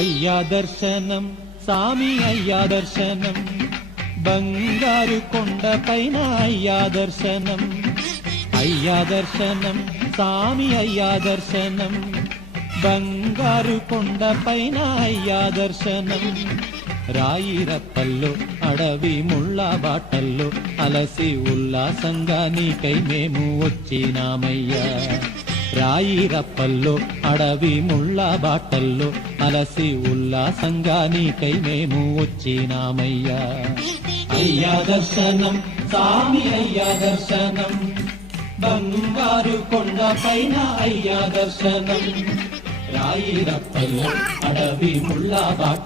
అయ్యా దర్శనం సామి అయ్యా దర్శనం బంగారు కొండ పైన అయ్యా దర్శనం అయ్యా దర్శనం సామి అయ్యా దర్శనం బంగారు కొండ పైన అయ్యా దర్శనం రాయిరప్పల్లో అడవి ముళ్ళ బాటల్లో అలసి ఉల్లాసంగా నీకై మేము వచ్చినామయ్యా రాయిరప్పల్లో అడవి ముళ్ళ బాటల్లో అలసి ఉల్లాసంగా నీకై మేము వచ్చినామయ్యా అయ్యా దర్శనం సామి అయ్యా దర్శనం బంగారు కొండ పైన అయ్యా దర్శనం రాయిరప్పల్లో అడవి ముళ్ళ బాట